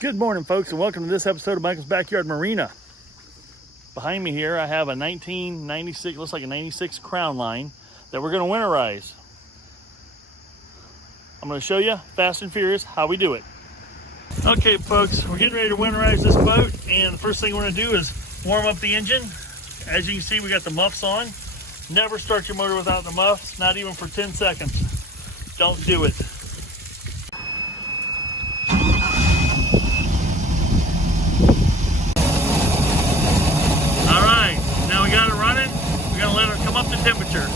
Good morning, folks, and welcome to this episode of Michael's Backyard Marina. Behind me here, I have a 1996, looks like a 96 Crownline that we're going to winterize. I'm going to show you, fast and furious, how we do it. Okay, folks, we're getting ready to winterize this boat, and the first thing we're going to do is warm up the engine. As you can see, we got the muffs on. Never start your motor without the muffs, not even for 10 seconds. Don't do it. Let it come up to temperature.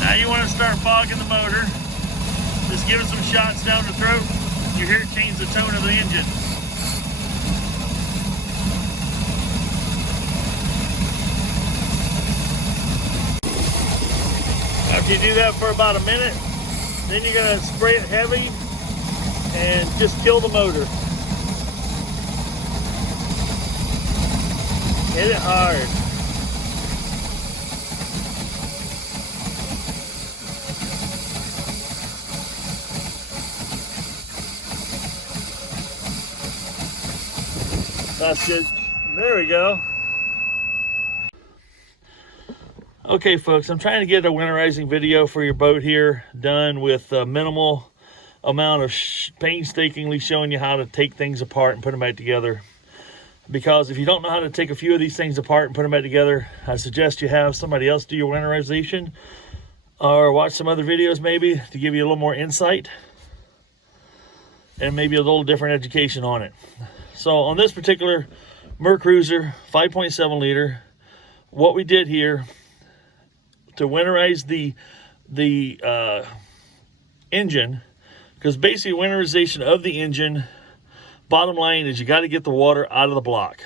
Now you want to start fogging the motor. Just give it some shots down the throat. You hear it change the tone of the engine. After you do that for about a minute, then you're going to spray it heavy and just kill the motor. Hit it hard. That's it. There we go. Okay, folks, I'm trying to get a winterizing video for your boat here done with a minimal amount of painstakingly showing you how to take things apart and put them back together. Because if you don't know how to take a few of these things apart and put them back together, I suggest you have somebody else do your winterization or watch some other videos maybe to give you a little more insight and maybe a little different education on it. So on this particular Mercruiser 5.7 liter, what we did here to winterize the engine, because basically winterization of the engine, bottom line is you got to get the water out of the block.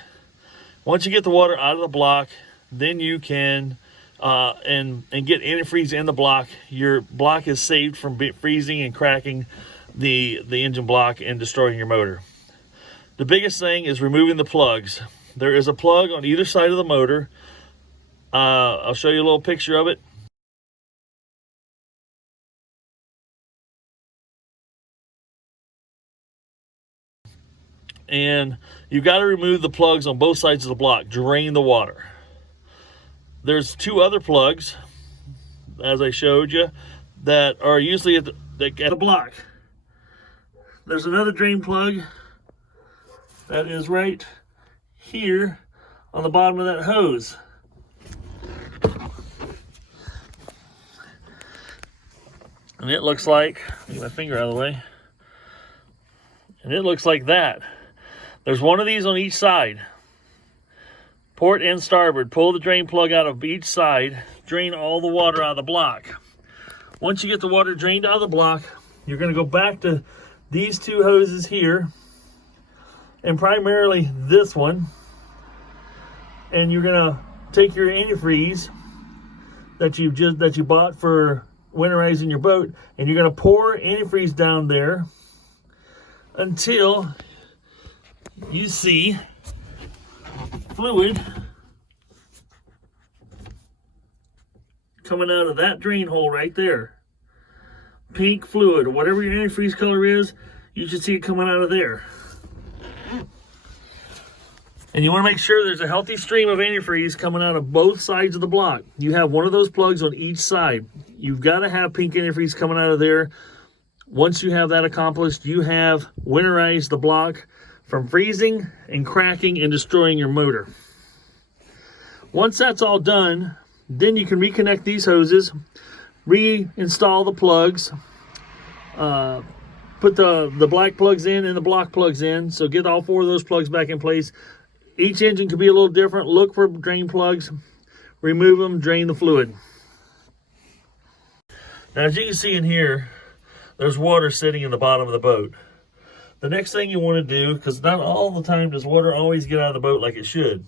Once you get the water out of the block, then you can and get antifreeze in the block. Your block is saved from freezing and cracking the engine block and destroying your motor. The biggest thing is removing the plugs. There is a plug on either side of the motor. I'll show you a little picture of it. And you've got to remove the plugs on both sides of the block. Drain the water. There's two other plugs, as I showed you, that are usually at the block. There's another drain plug that is right here on the bottom of that hose. And it looks like, get my finger out of the way, and it looks like that. There's one of these on each side, port and starboard. Pull the drain plug out of each side, drain all the water out of the block. Once you get the water drained out of the block, you're going to go back to these two hoses here, and primarily this one, and you're gonna take your antifreeze that you bought for winterizing your boat, and you're gonna pour antifreeze down there until you see fluid coming out of that drain hole right there. Pink fluid, or whatever your antifreeze color is, you should see it coming out of there. And you want to make sure there's a healthy stream of antifreeze coming out of both sides of the block. You have one of those plugs on each side. You've got to have pink antifreeze coming out of there. Once you have that accomplished, you have winterized the block from freezing and cracking and destroying your motor. Once that's all done, then you can reconnect these hoses, reinstall the plugs, put the black plugs in and the block plugs in. So get all four of those plugs back in place. Each engine can be a little different. Look for drain plugs, remove them, drain the fluid. Now, as you can see in here, there's water sitting in the bottom of the boat. The next thing you want to do, because not all the time does water always get out of the boat like it should,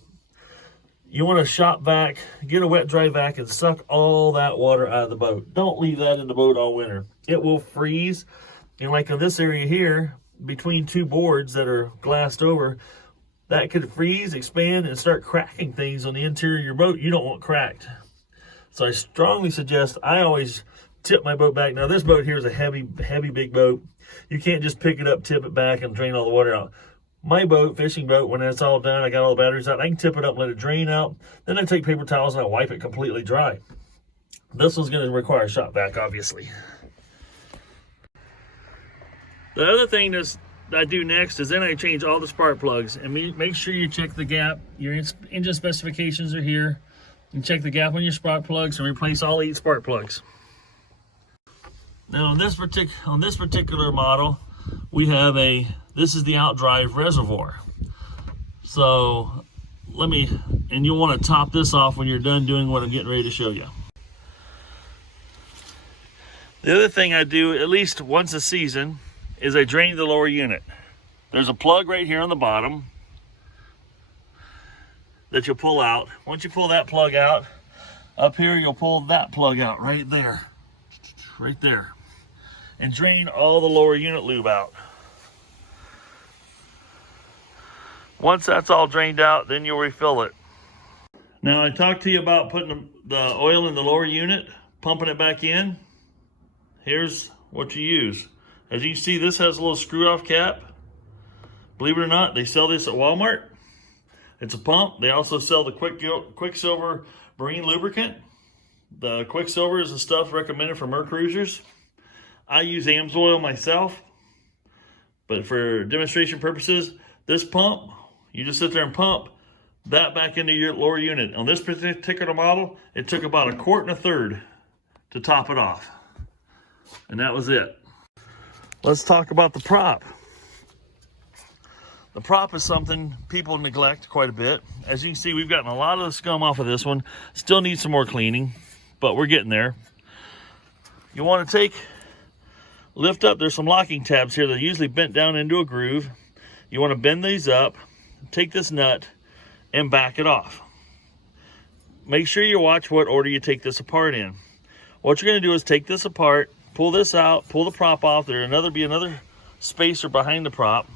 you want to shop vac, get a wet dry vac, and suck all that water out of the boat. Don't leave that in the boat all winter. It will freeze. And like in this area here, between two boards that are glassed over, that could freeze, expand, and start cracking things on the interior of your boat you don't want cracked. So I strongly suggest, I always tip my boat back. Now this boat here is a heavy big boat. You can't just pick it up, tip it back, and drain all the water out. My boat, fishing boat, when it's all done, I got all the batteries out, I can tip it up, let it drain out. Then I take paper towels and I wipe it completely dry. This one's going to require a shop vac, obviously. The other thing that I do next is then I change all the spark plugs and make sure you check the gap. Your engine specifications are here. You check the gap on your spark plugs and replace all 8 spark plugs. Now on this particular model, we have this is the outdrive reservoir. So and you'll want to top this off when you're done doing what I'm getting ready to show you. The other thing I do at least once a season is I drain the lower unit. There's a plug right here on the bottom that you'll pull out. Once you pull that plug out, up here you'll pull that plug out right there, and drain all the lower unit lube out. Once that's all drained out, then you'll refill it. Now I talked to you about putting the oil in the lower unit, pumping it back in. Here's what you use. As you can see, this has a little screw off cap. Believe it or not, they sell this at Walmart. It's a pump. They also sell the Quicksilver marine lubricant. The Quicksilver is the stuff recommended for Mercruisers. I use AMSOIL myself, but for demonstration purposes, this pump, you just sit there and pump that back into your lower unit. On this particular model, it took about 1 1/4 quart to top it off. And that was it. Let's talk about the prop. The prop is something people neglect quite a bit. As you can see, we've gotten a lot of the scum off of this one. Still needs some more cleaning, but we're getting there. You want to lift up, there's some locking tabs here that are usually bent down into a groove. You want to bend these up, take this nut, and back it off. Make sure you watch what order you take this apart in. What you're going to do is take this apart, pull this out, pull the prop off. There'll be another spacer behind the prop,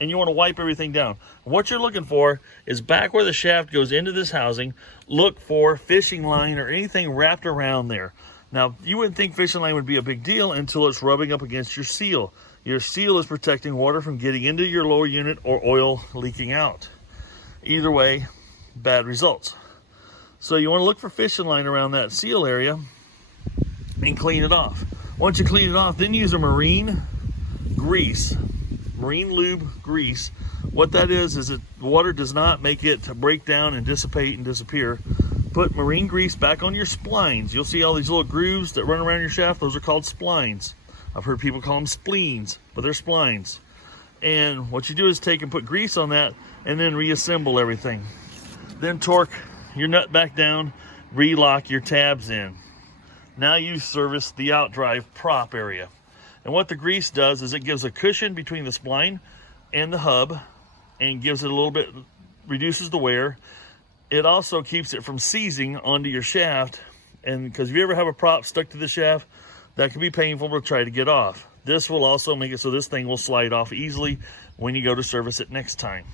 and you want to wipe everything down. What you're looking for is back where the shaft goes into this housing, look for fishing line or anything wrapped around there. Now, you wouldn't think fishing line would be a big deal until it's rubbing up against your seal. Your seal is protecting water from getting into your lower unit or oil leaking out. Either way, bad results. So you want to look for fishing line around that seal area and clean it off. Once you clean it off, then use a marine lube grease. What that is that water does not make it break down and dissipate and disappear. Put marine grease back on your splines. You'll see all these little grooves that run around your shaft. Those are called splines. I've heard people call them spleens, but they're splines. And what you do is take and put grease on that and then reassemble everything. Then torque your nut back down, relock your tabs in. Now you service the outdrive prop area. And what the grease does is it gives a cushion between the spline and the hub and gives it a little bit, reduces the wear. It also keeps it from seizing onto your shaft. And because if you ever have a prop stuck to the shaft, that can be painful to try to get off. This will also make it so this thing will slide off easily when you go to service it next time.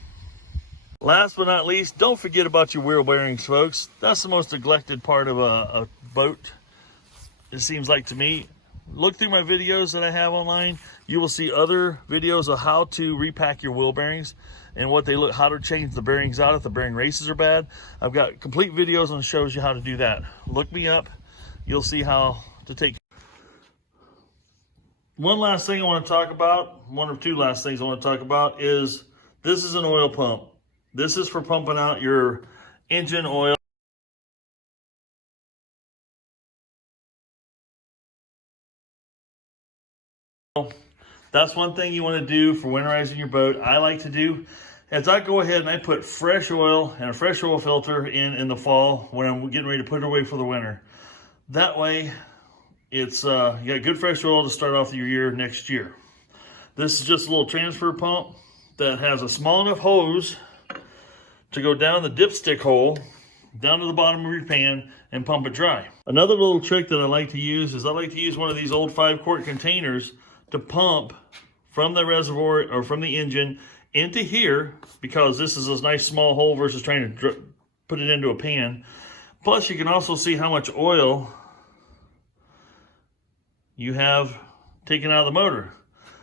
Last but not least, don't forget about your wheel bearings, folks. That's the most neglected part of a boat, it seems like to me. Look through my videos that I have online. You will see other videos of how to repack your wheel bearings and how to change the bearings out if the bearing races are bad. I've got complete videos on shows you how to do that. Look me up. You'll see how to take. One last thing I want to talk about, one or two last things I want to talk about is this is an oil pump. This is for pumping out your engine oil. That's one thing you want to do for winterizing your boat. I like to do is I go ahead and I put fresh oil and a fresh oil filter in the fall when I'm getting ready to put it away for the winter. That way it's you got good fresh oil to start off your year next year. This is just a little transfer pump that has a small enough hose to go down the dipstick hole down to the bottom of your pan and pump it dry. Another little trick that I like to use is I like to use one of these old 5-quart containers to pump from the reservoir or from the engine into here, because this is a nice small hole versus trying to put it into a pan. Plus you can also see how much oil you have taken out of the motor.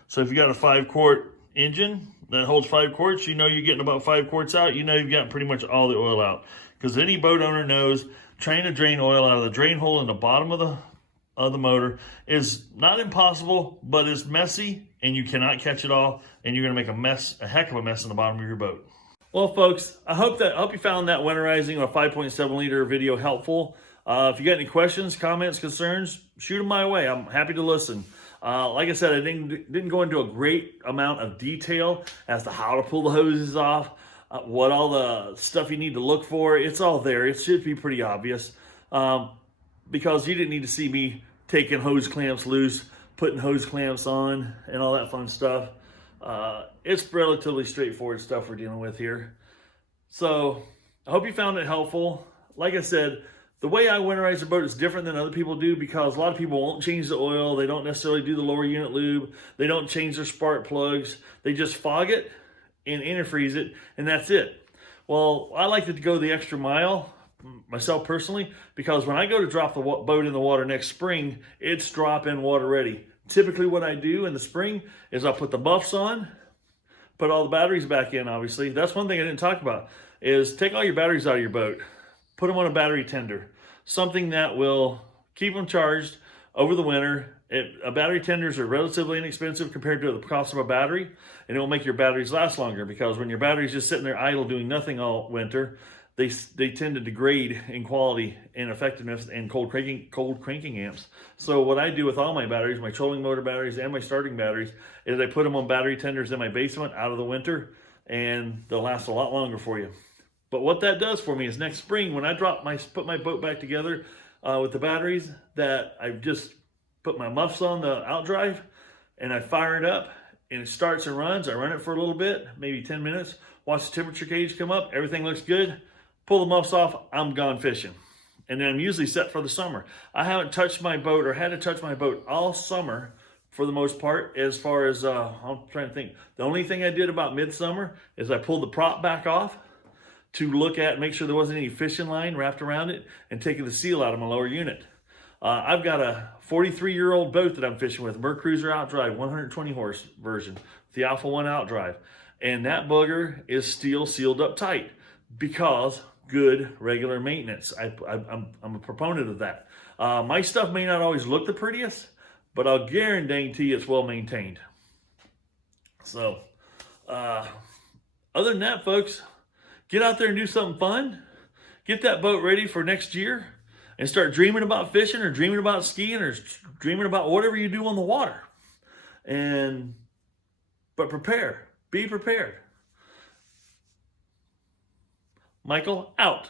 So if you got a 5-quart engine that holds 5 quarts, you know you're getting about 5 quarts out. You know you've got pretty much all the oil out. Because any boat owner knows trying to drain oil out of the drain hole in the bottom of the motor is not impossible, but it's messy and you cannot catch it all, and you're gonna make a heck of a mess in the bottom of your boat. Well, folks, I hope you found that winterizing on a 5.7 liter video helpful. If you got any questions, comments, concerns, shoot them my way. I'm happy to listen. Like I said, I didn't go into a great amount of detail as to how to pull the hoses off, what all the stuff you need to look for. It's all there. It should be pretty obvious, because you didn't need to see me taking hose clamps loose, putting hose clamps on, and all that fun stuff. It's relatively straightforward stuff we're dealing with here. So I hope you found it helpful. Like I said, the way I winterize a boat is different than other people do, because a lot of people won't change the oil. They don't necessarily do the lower unit lube. They don't change their spark plugs. They just fog it and antifreeze it, and that's it. Well, I like to go the extra mile, myself personally, because when I go to drop the boat in the water next spring, it's drop-in water ready. Typically what I do in the spring is I'll put the buffs on, put all the batteries back in, obviously. That's one thing I didn't talk about, is take all your batteries out of your boat. Put them on a battery tender, something that will keep them charged over the winter. Battery tenders are relatively inexpensive compared to the cost of a battery, and it will make your batteries last longer, because when your battery's just sitting there idle doing nothing all winter, they tend to degrade in quality and effectiveness and cold cranking amps. So what I do with all my batteries, my trolling motor batteries and my starting batteries, is I put them on battery tenders in my basement out of the winter, and they'll last a lot longer for you. But what that does for me is next spring, when I put my boat back together with the batteries, that I've just put my muffs on the outdrive and I fire it up and it starts and runs. I run it for a little bit, maybe 10 minutes, watch the temperature gauge come up, everything looks good, pull the muffs off, I'm gone fishing. And then I'm usually set for the summer. I haven't touched my boat or had to touch my boat all summer for the most part, as far as, I'm trying to think. The only thing I did about midsummer is I pulled the prop back off to look at, make sure there wasn't any fishing line wrapped around it, and taking the seal out of my lower unit. I've got a 43-year-old boat that I'm fishing with, Mercruiser Outdrive, 120 horse version, the Alpha 1 Outdrive. And that bugger is still sealed up tight because good regular maintenance. I'm a proponent of that. My stuff may not always look the prettiest, but I'll guarantee it's well maintained. So, other than that, folks, get out there and do something fun. Get that boat ready for next year and start dreaming about fishing, or dreaming about skiing, or dreaming about whatever you do on the water. But prepare. Be prepared. Michael, out.